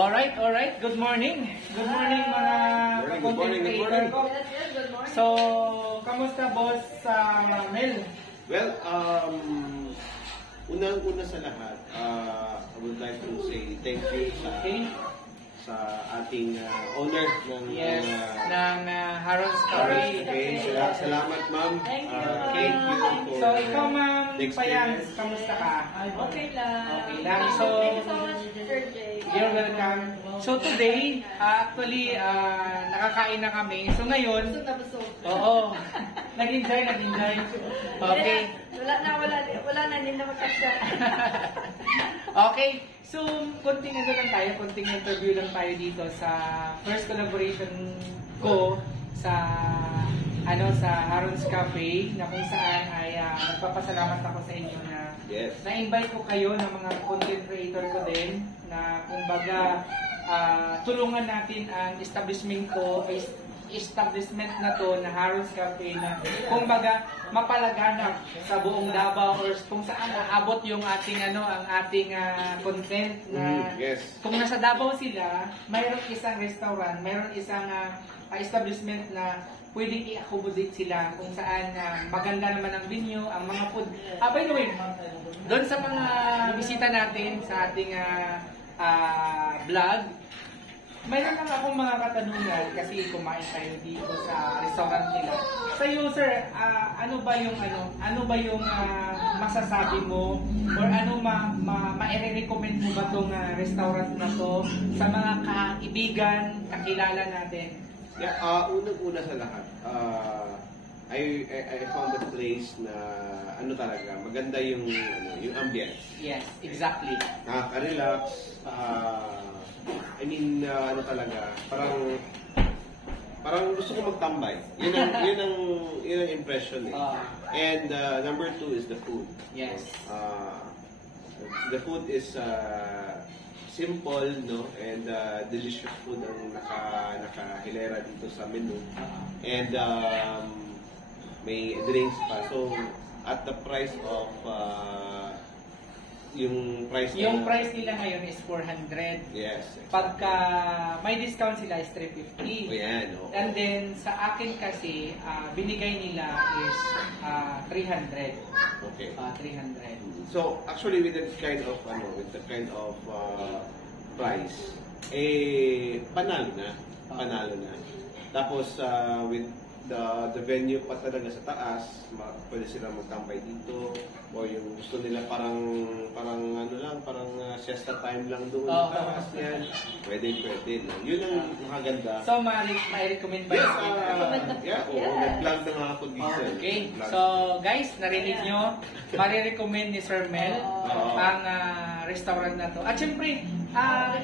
Alright. Good morning. Good morning mga content creator ko. Good morning. So, kamusta boss Mel? Well, unang-una sa lahat, I would like to say thank you sa ating owner ng ng Harron's Cafe. Okay, salamat ma'am. Thank you. Thank you for So, ikaw ma'am the Payans, experience. kamusta ka? Okay lang. Okay lang. So, thank you so much, Sir Jay. You're welcome. So today, actually, nakakain na kami. So ngayon, Busog na busog. oo, nag-enjoy. Okay. Wala na, hindi na magkasya. Okay, so konting konting interview lang tayo dito sa first collaboration ko sa sa Harron's Cafe, na kung saan ay nagpapasalamat ako sa inyo na na-invite ko kayo ng mga content creator ko din na kumbaga tulungan natin ang establishment na to na Harron's Cafe na kumbaga mapalaganap sa buong Davao or kung saan aabot yung ating ang ating content na kung nasa Davao sila, mayroon isang restaurant, mayroon isang establishment na pwedeng i-accommodate sila kung saan maganda naman ang venue, ang mga food. By the way, doon sa mga bisita natin sa ating vlog, mayroon lang akong mga katanungan kasi kumain tayo dito sa restaurant nila. Sa iyo, sir, ano ba yung masasabi mo or ano ma-recommend mo ba tong restaurant na to sa mga kaibigan, kakilala natin? Yeah, unang-una sa lahat, I found a place na talaga maganda yung ambience. Yes, exactly. Nakaka-relax. Talaga, parang gusto ko magtambay. Yun ang impression eh. And number 2 is the food. Yes. The food is simple, no, and delicious food ang nakahilera dito sa menu. And may drinks pa. So at the price of yung price nila ngayon is 400. Yes. Exactly. Pagka may discount sila is 350. Ayan, okay. And then sa akin kasi binigay nila is 300. Okay. 300. So actually with that kind of price, panalo na. Tapos with the venue pa talaga sa taas, pwede sila magtambay dito o yung gusto nila parang siesta time lang doon sa taas yan. Pwede. No? Yun ang nakaganda. So ma-recommend ba nag-vlog na nga ako dito. Okay. So guys, narinig nyo, marirecommend ni Sir Mel ang restaurant na to. At syempre,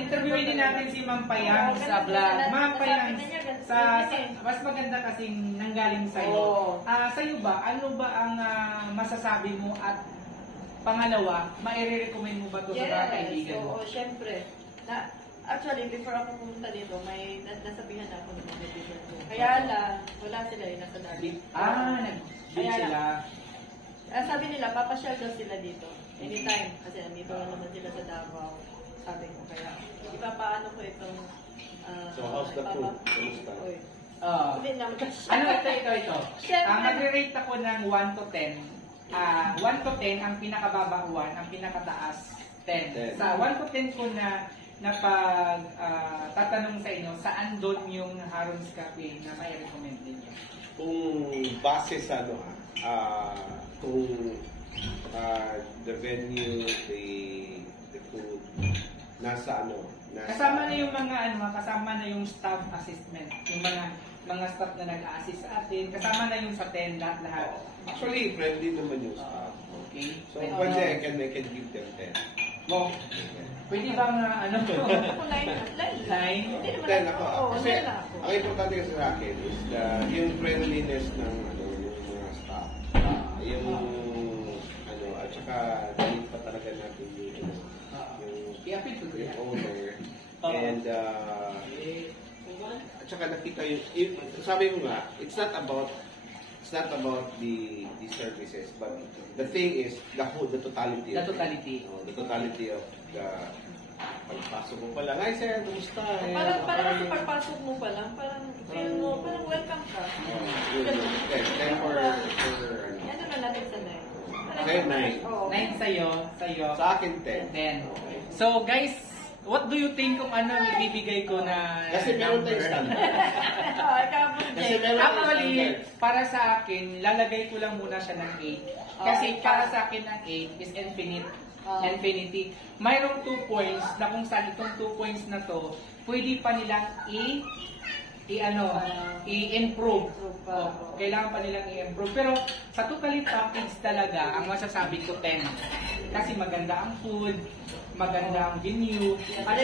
interviewin din natin si Ma'am Payang sa vlog. Ma'am Payang, mas maganda kasing nanggaling sa'yo. Sa'yo ba, ano ba ang masasabi mo at pangalawa, mai-recommend mo ba ito sa mga kaibigan mo? Oo, syempre. Actually, before ako pumunta dito, may nasabihan na ako ng mga kaibigan ko. Kaya lang, wala sila nasa Darwin. Nag-bid sila. Sabi nila, papasyal daw sila dito. Anytime. Kasi nandito lang naman sila sa Davao. Sabi ko, kaya ipapaano ko itong So how's the food? Kamusta? Hindi naman kasi. Ito. Magre-rate ako ng 1 to 10. 1 to 10 ang pinakababa 1, ang pinakataas 10. Sa 1 to 10 ko na pag tatanong sa inyo, saan doon yung Harron's Cafe na may recommend ninyo? Kung base sa kung the venue, the food, nasa kasama na yung kasama na yung staff assessment, yung mga staff na nag-assist sa atin, kasama na yung sa 10 lahat. Actually, friendly naman yung staff. Okay. So, pwede, I can give them 10. Pwede bang Ako, 9? Hindi naman Ako. Kasi, ang importante kasi sa akin is yung friendliness ng mga staff. At saka, dahil pa talaga natin yung owner. And, at saka nakita sabi mo nga, it's not about the services, but the thing is the totality. The totality. The totality of pagpasok mo pa lang, ay sir, kumusta? Parang sa pagpasok mo pa lang, parang feel mo, parang welcome ka. Then for Ano na natin sa 9? Sa'yo, 9. 9 sa'yo. Sa akin, 10. 10. So guys, what do you think kung ano ang ibibigay ko na Kasi meron tayong standard. Kasi meron tayong Actually, standard. para sa akin, lalagay ko lang muna siya ng 8. Kasi para sa akin ang 8 is infinite. Infinity. Mayroong 2 points na kung saan itong 2 points na to, pwede pa nilang i-improve. Kailangan pa nilang i-improve. Pero sa total package talaga, ang masasabi ko 10. Kasi maganda ang food, maganda ang venue, at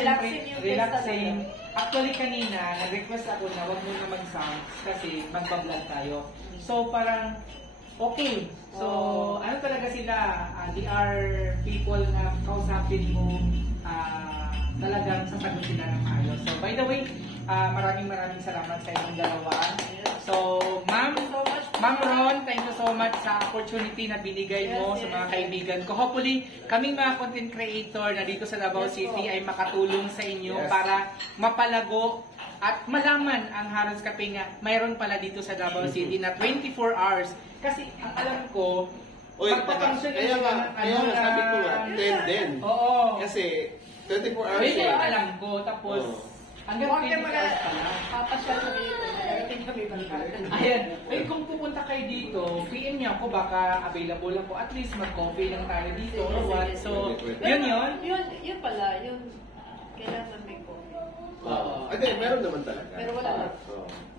relaxing. Actually kanina, nag-request ako na wag muna mag-sounds kasi magbablog tayo. So parang okay. So ano talaga sila, they are people na kausapin mo, talagang sasagot sila ng maayos. So by the way, maraming salamat sa inyong dalawa. So Ma'am Ron, thank you so much sa opportunity na binigay mo sa mga kaibigan ko. Hopefully, kaming mga content creator na dito sa Davao City ay makatulong sa inyo para mapalago at malaman ang Harrods Cafe nga mayroon pala dito sa Davao City na 24 hours. Kasi ang alam ko, magpapangsyon kaya nga sabi ko nga, 10 din. Oo. Kasi 24 hours. Medyo alam ko, tapos hanggang 24 hours pala. Papasyal ko dito. Narating kami bangkalan. Ayan. Ay, kung pupunta kayo dito, PM niyo ako, baka available ako. At least mag-coffee lang tayo dito or what. So, yun. Yun pala, yung kailangan may coffee. Okay, meron naman talaga. Pero wala lang.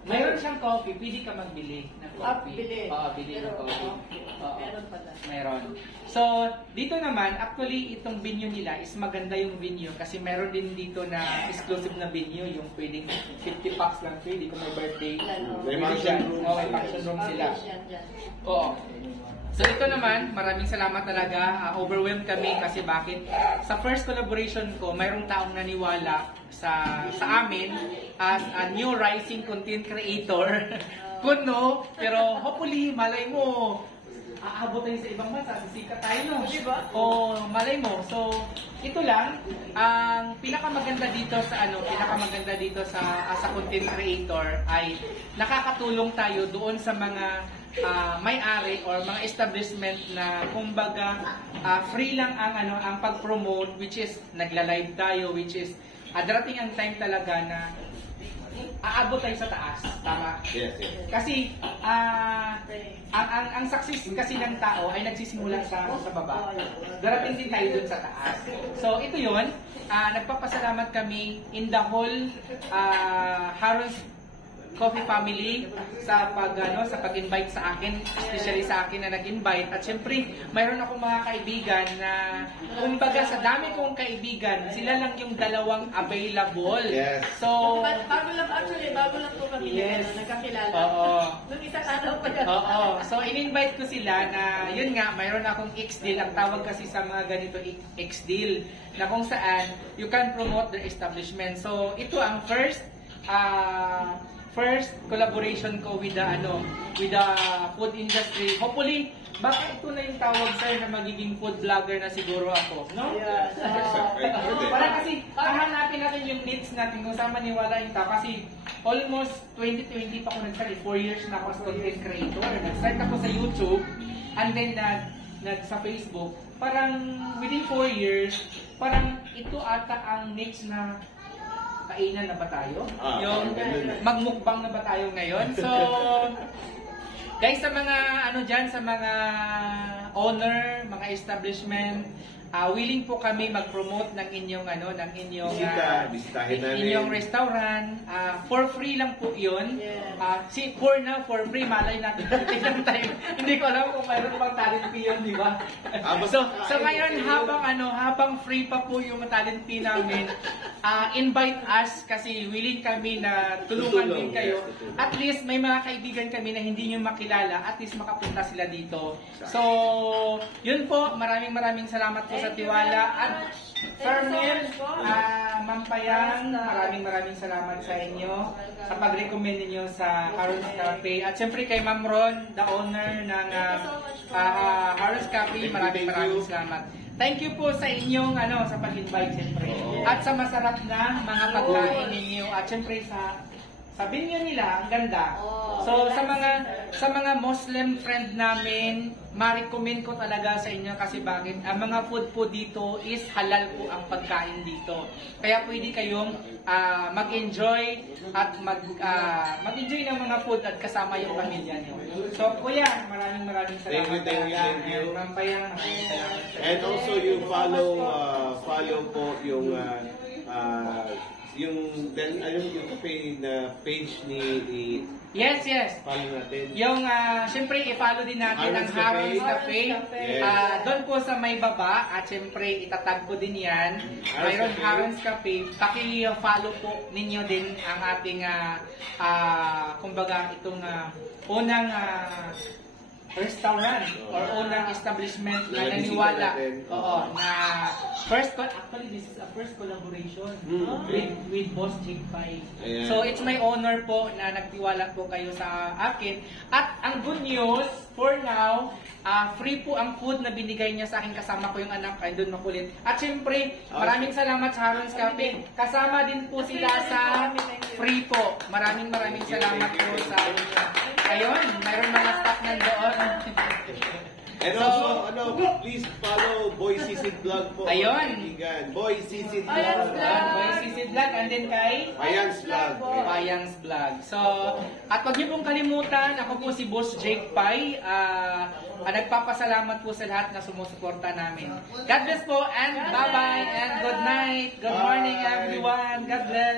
Mayroon siyang coffee, pwede ka magbili ng coffee. Bili. Oo, bili ng coffee. Meron pala. Meron. So, dito naman, actually, itong venue nila is maganda yung venue kasi meron din dito na exclusive na venue, yung pwedeng 50 packs lang pwede kung may birthday. May function room. Oo, may function room sila. Oo. So ito naman, maraming salamat talaga. Overwhelmed kami kasi bakit? Sa first collaboration ko, mayroong taong naniwala sa amin as a new rising content creator. Kuno, pero hopefully, malay mo, aabot tayo sa ibang bansa, sisikat tayo, no? Diba? O malay mo. So, ito lang, ang pinakamaganda dito sa as a content creator ay nakakatulong tayo doon sa mga may-ari or mga establishment na kumbaga free lang ang pag-promote, which is nagla-live tayo, which is darating ang time talaga na aabot tayo sa taas. Tama? Yes. Kasi ang success kasi ng tao ay nagsisimula sa baba. Darating din tayo dun sa taas. So ito yun. Nagpapasalamat kami in the whole Harrods Coffee family sa pag-invite sa akin, especially sa akin na nag-invite. At syempre, mayroon akong mga kaibigan na kumbaga sa dami kong kaibigan, sila lang yung dalawang available. Yes. So, bago lang po kami nagkakilala. Oo. Nung isang araw pa yan. Oo. So, in-invite ko sila na, yun nga, mayroon akong X-deal. Ang tawag kasi sa mga ganito, X-deal, na kung saan you can promote their establishment. So, ito ang first collaboration ko with the food industry. Hopefully, baka ito na yung tawag sir na magiging food vlogger na siguro ako, no? Yeah. Para kasi, hahanapin natin yung needs natin kung saan maniwala yung tao. Kasi, almost 2020 pa ako nag-start. 4 years na ako as content creator. Nag-start ako sa YouTube, and then sa Facebook. Parang, within 4 years, parang ito ata ang next na kainan na ba tayo? Yung magmukbang na ba tayo ngayon? So, guys, sa mga sa mga owner, mga establishment, willing po kami mag-promote ng inyong bisitahin namin. inyong restaurant. For free lang po 'yun. For free, malay natin. Hindi ko alam kung mayroon pang talent fee 'yun, di ba? So ngayon habang free pa po yung talent fee namin, invite us kasi willing kami na tulungan din kayo. At least may mga kaibigan kami na hindi nyo makilala, at least makapunta sila dito. So, yun po, maraming salamat po sa tiwala. At Sir Mel, Ma'am Payang, maraming salamat sa inyo sa pag-recommend niyo sa Harrods Cafe. At siyempre kay Ma'am Ron, the owner ng Harrods Cafe, maraming salamat. thank you po sa inyong sa pag-invite siyempre. At sa masarap na mga pagkain ninyo at siyempre sa binyo nila, ang ganda. So sa mga Muslim friend namin, ma-recommend ko talaga sa inyo kasi bakit? Ang mga food po dito is halal po ang pagkain dito. Kaya pwede kayong mag-enjoy at mag-enjoy ng mga food at kasama yung pamilya niyo. So kuya, maraming salamat. Thank you. Ma'am Payang, maraming salamat. And also you follow po yung cafe na page ni Yes. follow natin. Yung, siyempre, i-follow din natin ang Harron's Harron's Cafe. Cafe. Yes. Doon po sa may baba, at siyempre, itatag ko din yan. Mayroon Harron's Cafe. Paki-follow po ninyo din ang ating, kumbaga, itong unang restaurant or unang establishment na naniwala. Oo, na actually this is a first collaboration with Boss Jake Pai. So it's my honor po na nagtiwala po kayo sa akin. At ang good news for now, free po ang food na binigay niya sa akin, kasama ko yung anak, ay doon makulit. At syempre, maraming salamat sa Harron's Cafe. Kasama din po sila sa free po. Maraming salamat po sa inyo. Ayun, mayroon mga staff nandoon. And also, please follow Boy Sisid Vlog po. Ayun. Boy Sisid Vlog. Boy Sisid Vlog, and then kay Payang's Vlog. Payang's Vlog. So, at huwag niyo pong kalimutan, ako po si Boss Jake Pai. Nagpapasalamat po sa lahat na sumusuporta namin. God bless po, and bye-bye, and good night. Good morning, everyone. God bless.